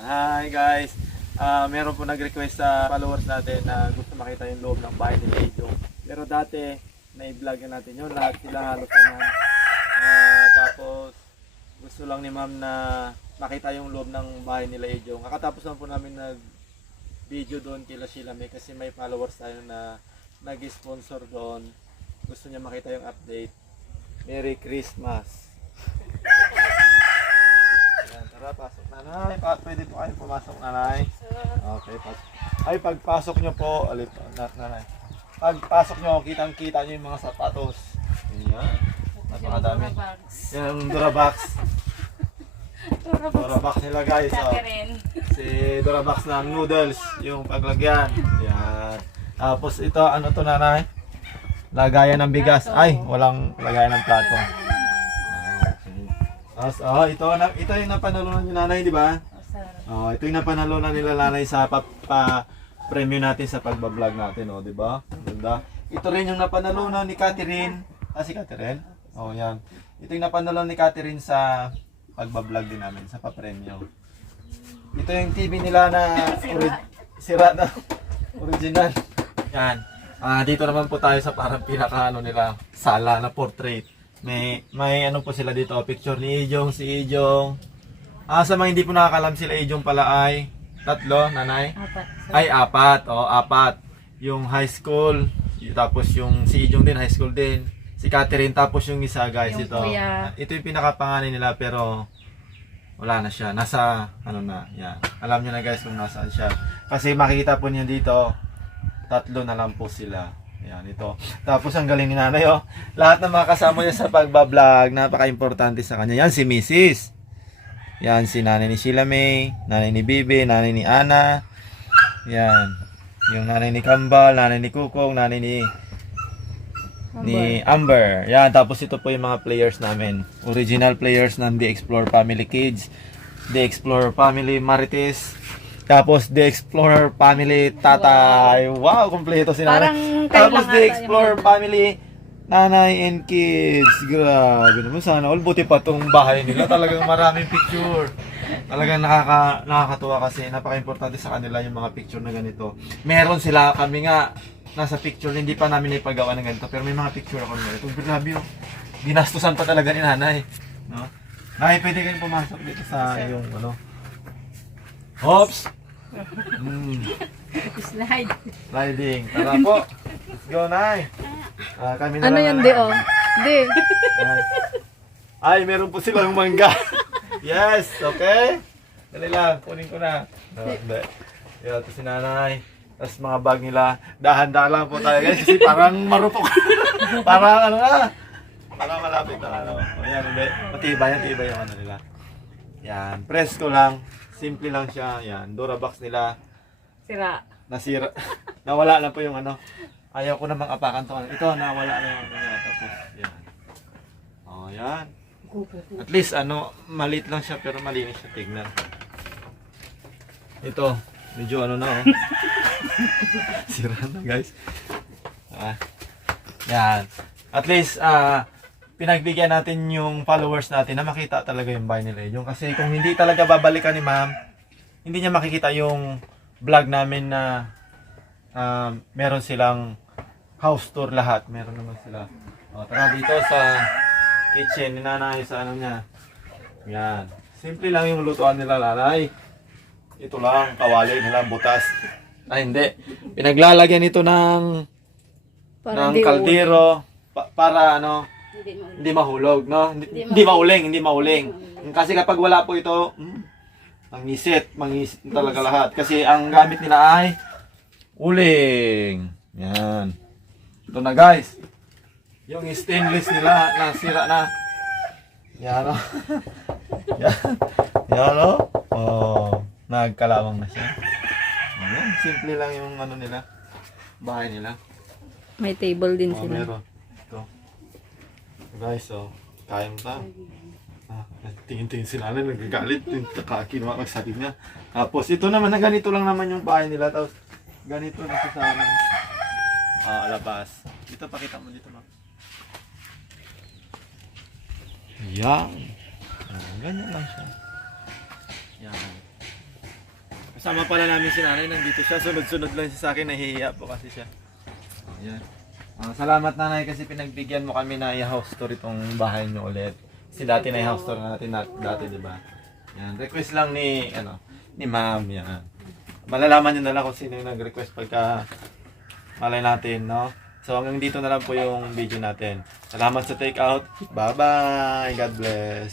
Hi guys! Ah, meron po nag-request sa followers natin na gusto makita yung loob ng bahay ni Ejo. Pero dati, na-vlog na natin yun. Lahat sila halos naman. Ah, tapos, gusto lang ni ma'am na makita yung loob ng bahay nila Ejo. Kakatapos lang po namin nag video doon kila Sheila May kasi may followers tayo na nag-sponsor doon. Gusto niya makita yung update. Merry Christmas! Ayan, tara, pasok nanay. Pa, pwede po kayo pumasok nanay. Okay, pasok. Ay, pagpasok nyo po, alip, na, nanay. Pagpasok nyo, kitang-kita nyo yung mga sapatos. Ayan. Napakadami. Yan ang Durabox. Durabox nila guys. Oh. Si Durabox ng noodles, yung paglagyan. Yan. Tapos ito, ano to nanay? Lagayan ng bigas. Ay, walang lagayan ng plato. Tapos, oh, ito, na, ito yung napanalunan ni nanay, di ba? Oh, ito yung napanalunan nila nanay sa pa, pa premyo natin sa pagbablog natin, oh, di ba? Ganda. Ito rin yung napanalunan ni Catherine. Ah, si Catherine? Oh, yan. Ito yung napanalunan ni Catherine sa pagbablog din namin, sa papremyo. Ito yung TV nila na ori- sira na original. Yan. Ah, dito naman po tayo sa parang pinaka ano nila, sala na portrait. May may ano po sila dito, picture ni Ijong, si Ijong. Ah, sa mga hindi po nakakalam sila Ijong pala ay tatlo, nanay. Apat. Ay, apat. O, apat. Yung high school, tapos yung si Ijong din, high school din. Si Catherine, tapos yung isa, guys, Yung ito. kuya. Ito yung pinakapangalan nila, pero wala na siya. Nasa, ano na, yan. Alam nyo na guys kung nasaan siya. Kasi makikita po niyo dito, tatlo na lang po sila. Yan, ito. Tapos ang galing ni nanay, oh. Lahat ng mga kasama niya sa pagbablog, napaka-importante sa kanya. Yan, si Mrs. Yan, si nanay ni Sheila May, nanay ni Bibi, nanay ni Ana. Yan. Yung nanay ni Kambal, nanay ni Kukong, nanay ni ni Amber. Yan, tapos ito po yung mga players namin. Original players ng The Explorer Family Kids, The Explorer Family Marites, tapos The Explorer Family Tatay. Wow, kumpleto si nanay. Parang Tapos The Explorer Family Nanay and Kids. Grabe naman sana. All buti pa tong bahay nila. Talagang maraming picture. Talagang nakaka, nakakatuwa kasi napaka-importante sa kanila yung mga picture na ganito. Meron sila, kami nga, nasa picture, hindi pa namin ipagawa ng ganito. Pero may mga picture ako ng ganito. Grabe yung ginastusan pa talaga ni nanay. No? Nay, pwede kayong pumasok dito sa yung ano. Hops! Mm. Slide. Riding. Tara po. Let's go, Nay. Ah, kami na Ano lang na- di oh? Di. Ay. Ay, meron po silang mangga. yes, okay. Dali lang, kunin ko na. No, hindi. Yan, ito si nanay. Tapos mga bag nila. Dahan-dahan lang po tayo guys kasi parang marupok. parang ano na. Parang malapit na ano. O yan, hindi. Matibay, matibay yung ano nila. Yan, press ko lang. Simple lang siya. Yan, Durabox nila Sira. nasira. nawala na po yung ano. Ayaw ko namang apakan to. Ito, nawala na yung ano. Tapos, yan. Oh, yan. At least, ano, maliit lang siya pero malinis siya tignan. Ito, medyo ano na oh. Sira na guys. Ah, yan. At least, ah, pinagbigyan natin yung followers natin na makita talaga yung nila. Yung kasi kung hindi talaga babalikan ni ma'am, hindi niya makikita yung vlog namin na ah, meron silang house tour lahat. Meron naman sila. O, tara dito sa kitchen ni nanay sa ano niya. Yan. Simple lang yung lutuan nila nanay. Ito lang, kawali nila, butas. Ay, hindi. Pinaglalagyan ito ng, ng di kaldero pa- para ano, hindi mahulog, no? Hindi, hindi mauling, hindi mauling. Kasi kapag wala po ito, hmm, mangisit, mangisit talaga lahat. Kasi ang gamit nila ay uling. Yan. Ito na guys. Yung stainless nila nasira na. Yan o. Yan. Yan o. Oh, nagkalawang na siya. Ayan, simple lang yung ano nila. Bahay nila. May table din Oh, sila. meron. Ito. Guys, oh. Kaya mo ta. Ah, tingin-tingin si nanay, nagagalit. Yung kinuha ko sa niya. Tapos, ito naman, na ganito lang naman yung bahay nila. Tapos, ganito na siya sa ano. Ah, labas. Dito, pakita mo dito, no? Yan. Ah, ganyan lang siya. Yan. Kasama pala namin si nanay, nandito siya. Sunod-sunod lang siya sa akin, nahihiya po kasi siya. Ayan. Ah, salamat nanay kasi pinagbigyan mo kami na i-house tour itong bahay niyo ulit. Kasi dati na i-house tour na natin nat- dati, di ba? Yan, request lang ni, ano, ni ma'am, yan. Malalaman niyo na lang kung sino yung nag-request pagka malay natin, no? So hanggang dito na lang po yung video natin. Salamat sa take out. Bye-bye. God bless.